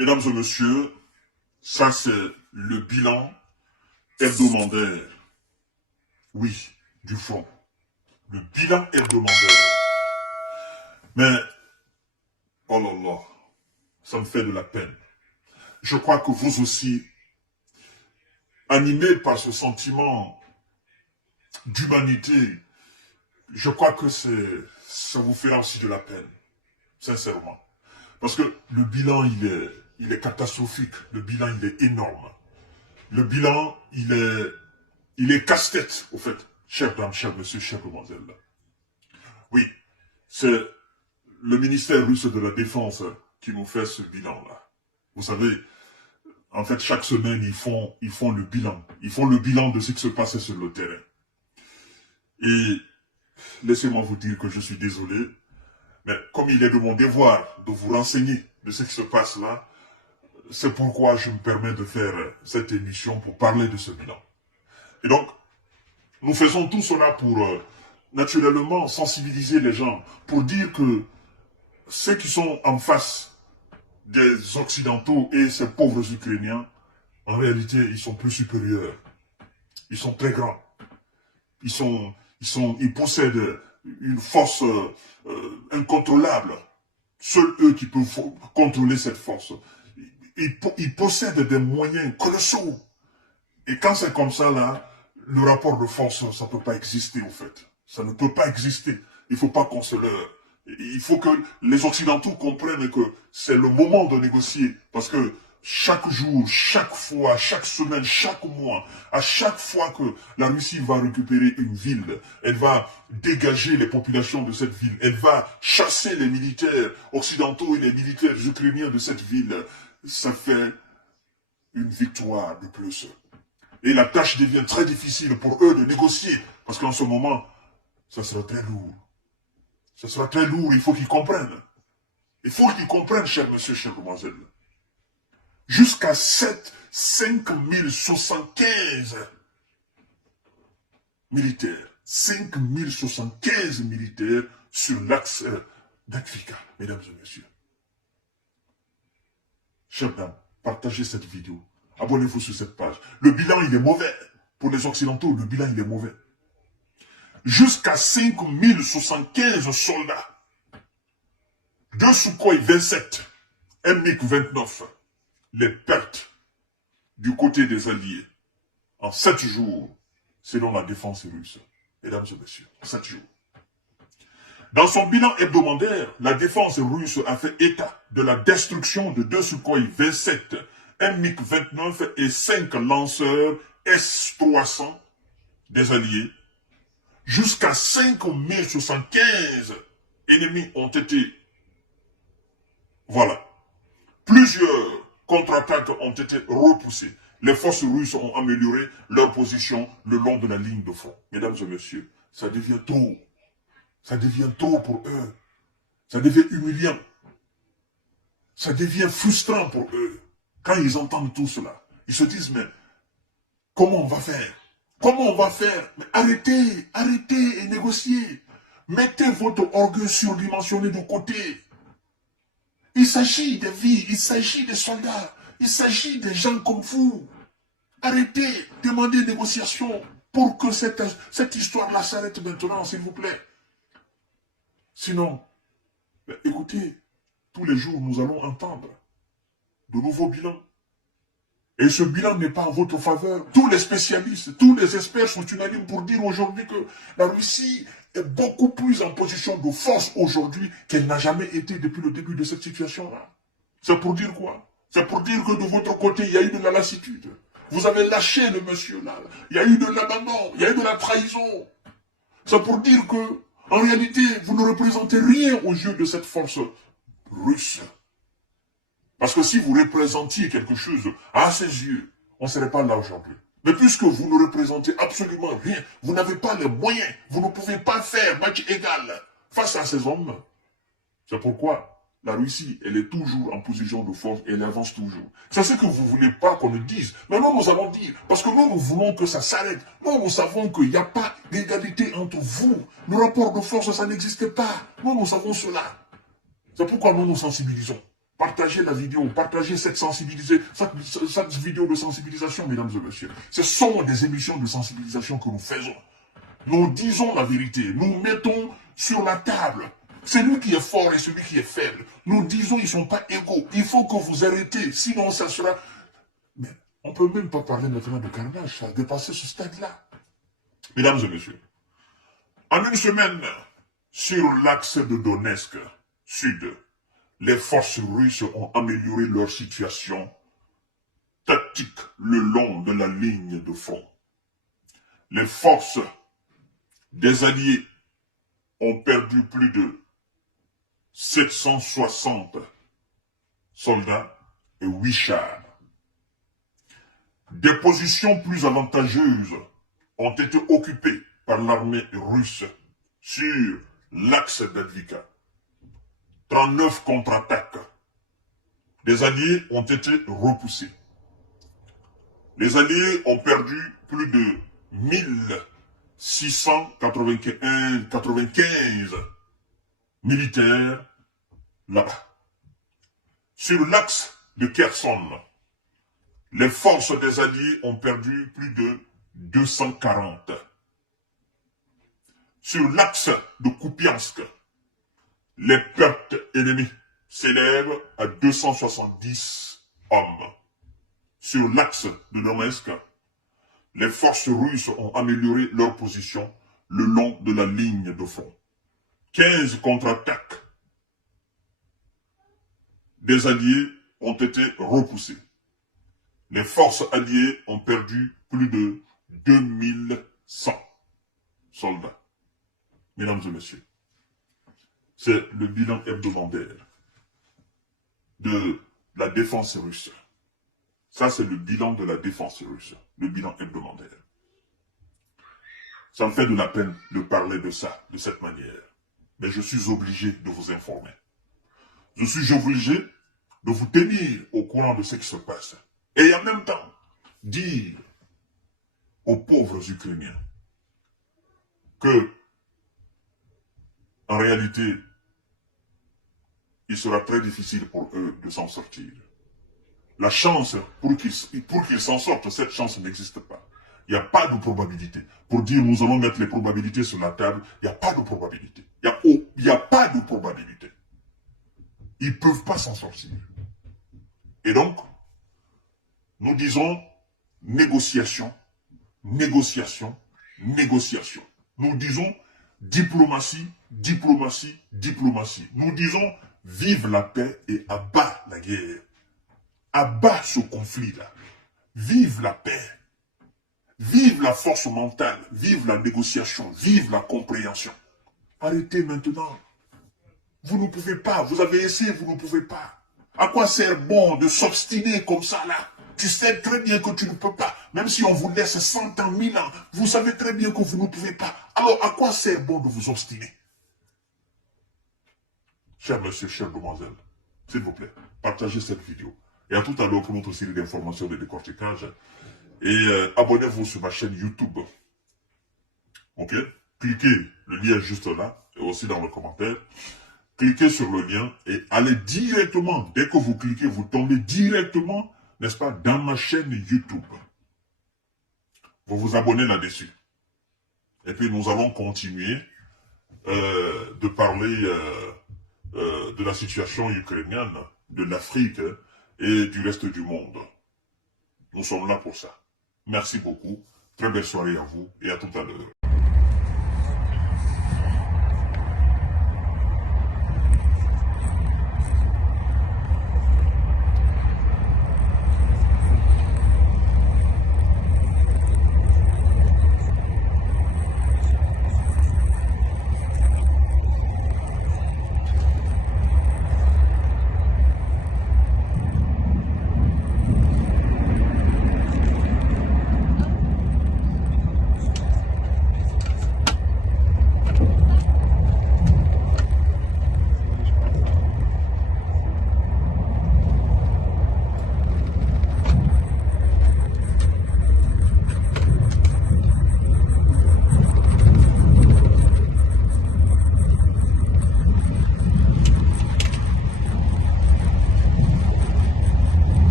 Mesdames et messieurs, ça c'est le bilan hebdomadaire. Oui, du front. Le bilan hebdomadaire. Mais, oh là là, ça me fait de la peine. Je crois que vous aussi, animés par ce sentiment d'humanité, je crois que ça vous fait aussi de la peine, sincèrement. Parce que le bilan, il est catastrophique. Le bilan, il est énorme. Le bilan, il est casse-tête, au fait. Chers dames, chers messieurs, chères demoiselles. Oui, c'est le ministère russe de la Défense qui nous fait ce bilan-là. Vous savez, en fait, chaque semaine, ils font le bilan. Ils font le bilan de ce qui se passe sur le terrain. Et laissez-moi vous dire que je suis désolé, mais comme il est de mon devoir de vous renseigner de ce qui se passe là, c'est pourquoi je me permets de faire cette émission pour parler de ce bilan. Et donc, nous faisons tout cela pour, naturellement, sensibiliser les gens, pour dire que ceux qui sont en face des Occidentaux et ces pauvres Ukrainiens, en réalité, ils sont plus supérieurs. Ils sont très grands. Ils possèdent une force incontrôlable. Seuls eux qui peuvent contrôler cette force. Ils possèdent des moyens colossaux. Et quand c'est comme ça, là, le rapport de force, ça ne peut pas exister, au fait. Ça ne peut pas exister. Il ne faut pas qu'on se leurre. Il faut que les Occidentaux comprennent que c'est le moment de négocier. Parce que chaque jour, chaque fois, chaque semaine, chaque mois, à chaque fois que la Russie va récupérer une ville, elle va dégager les populations de cette ville, elle va chasser les militaires occidentaux et les militaires ukrainiens de cette ville, ça fait une victoire de plus. Et la tâche devient très difficile pour eux de négocier, parce qu'en ce moment, ça sera très lourd. Ça sera très lourd, il faut qu'ils comprennent. Il faut qu'ils comprennent, chers messieurs, chères demoiselles. Jusqu'à 5075 militaires. 5075 militaires sur l'axe d'Africa, mesdames et messieurs. Chers dames, partagez cette vidéo. Abonnez-vous sur cette page. Le bilan, il est mauvais. Pour les Occidentaux, le bilan, il est mauvais. Jusqu'à 5075 soldats. 2 Sukhoi 27, un MiG-29. Les pertes du côté des Alliés en 7 jours, selon la défense russe. Mesdames et messieurs, 7 jours. Dans son bilan hebdomadaire, la défense russe a fait état de la destruction de 2 Sukhoi 27, un MiG-29 et 5 lanceurs S-300 des Alliés. Jusqu'à 5075 ennemis ont été... Voilà. Plusieurs contre-attaques ont été repoussées. Les forces russes ont amélioré leur position le long de la ligne de front. Mesdames et messieurs, ça devient trop. Ça devient trop pour eux. Ça devient humiliant. Ça devient frustrant pour eux. Quand ils entendent tout cela, ils se disent, mais comment on va faire? Comment on va faire? Mais arrêtez et négociez. Mettez votre orgueil surdimensionné de côté. Il s'agit des vies, il s'agit des soldats, il s'agit des gens comme vous. Arrêtez, demandez négociation pour que cette histoire-là s'arrête maintenant, s'il vous plaît. Sinon, écoutez, tous les jours, nous allons entendre de nouveaux bilans. Et ce bilan n'est pas en votre faveur. Tous les spécialistes, tous les experts sont unanimes pour dire aujourd'hui que la Russie est beaucoup plus en position de force aujourd'hui qu'elle n'a jamais été depuis le début de cette situation-là. C'est pour dire quoi? C'est pour dire que de votre côté, il y a eu de la lassitude. Vous avez lâché le monsieur là. Il y a eu de l'abandon, il y a eu de la trahison. C'est pour dire que, en réalité, vous ne représentez rien aux yeux de cette force russe. Parce que si vous représentiez quelque chose à ses yeux, on ne serait pas là aujourd'hui. Mais puisque vous ne représentez absolument rien, vous n'avez pas les moyens, vous ne pouvez pas faire match égal face à ces hommes. C'est pourquoi la Russie, elle est toujours en position de force et elle avance toujours. C'est ce que vous ne voulez pas qu'on le dise. Mais nous allons dire, parce que nous voulons que ça s'arrête. Nous savons qu'il n'y a pas d'égalité entre vous. Le rapport de force, ça n'existe pas. Nous savons cela. C'est pourquoi nous nous sensibilisons. Partagez la vidéo, partagez cette vidéo de sensibilisation, mesdames et messieurs. Ce sont des émissions de sensibilisation que nous faisons. Nous disons la vérité, nous mettons sur la table celui qui est fort et celui qui est faible. Nous disons ils ne sont pas égaux. Il faut que vous arrêtez, sinon ça sera... Mais on ne peut même pas parler maintenant de carnage, ça a dépassé ce stade-là. Mesdames et messieurs, en une semaine, sur l'axe de Donetsk Sud, les forces russes ont amélioré leur situation tactique le long de la ligne de front. Les forces des Alliés ont perdu plus de 760 soldats et 8 chars. Des positions plus avantageuses ont été occupées par l'armée russe sur l'axe d'Advika. 39 contre-attaques des Alliés ont été repoussées. Les Alliés ont perdu plus de 1695 militaires là-bas. Sur l'axe de Kherson, les forces des Alliés ont perdu plus de 240. Sur l'axe de Kupiansk, les pertes ennemies s'élèvent à 270 hommes. Sur l'axe de Donetsk, les forces russes ont amélioré leur position le long de la ligne de front. 15 contre-attaques des Alliés ont été repoussées. Les forces alliées ont perdu plus de 2100 soldats. Mesdames et messieurs, c'est le bilan hebdomadaire de la défense russe. Ça, c'est le bilan de la défense russe, le bilan hebdomadaire. Ça me fait de la peine de parler de ça, de cette manière. Mais je suis obligé de vous informer. Je suis obligé de vous tenir au courant de ce qui se passe. Et en même temps, dire aux pauvres Ukrainiens que, en réalité, il sera très difficile pour eux de s'en sortir. La chance, pour qu'ils s'en sortent, cette chance n'existe pas. Il n'y a pas de probabilité. Pour dire nous allons mettre les probabilités sur la table, il n'y a pas de probabilité. Il n'y a pas de probabilité. Ils ne peuvent pas s'en sortir. Et donc, nous disons négociation, négociation, négociation. Nous disons diplomatie, diplomatie, diplomatie. Nous disons vive la paix et abat la guerre. Abat ce conflit-là. Vive la paix. Vive la force mentale. Vive la négociation. Vive la compréhension. Arrêtez maintenant. Vous ne pouvez pas. Vous avez essayé, vous ne pouvez pas. À quoi sert bon de s'obstiner comme ça là? Tu sais très bien que tu ne peux pas. Même si on vous laisse 100 ans, 1000 ans, vous savez très bien que vous ne pouvez pas. Alors à quoi sert bon de vous obstiner? Chers messieurs, chères demoiselles, s'il vous plaît, partagez cette vidéo. Et à tout à l'heure pour notre série d'informations de décortiquage. Et abonnez-vous sur ma chaîne YouTube. Ok? Cliquez le lien juste là, et aussi dans le commentaire. Cliquez sur le lien et allez directement, dès que vous cliquez, vous tombez directement, n'est-ce pas, dans ma chaîne YouTube. Vous vous abonnez là-dessus. Et puis nous allons continuer de parler de la situation ukrainienne, de l'Afrique et du reste du monde. Nous sommes là pour ça. Merci beaucoup. Très belle soirée à vous et à tout à l'heure.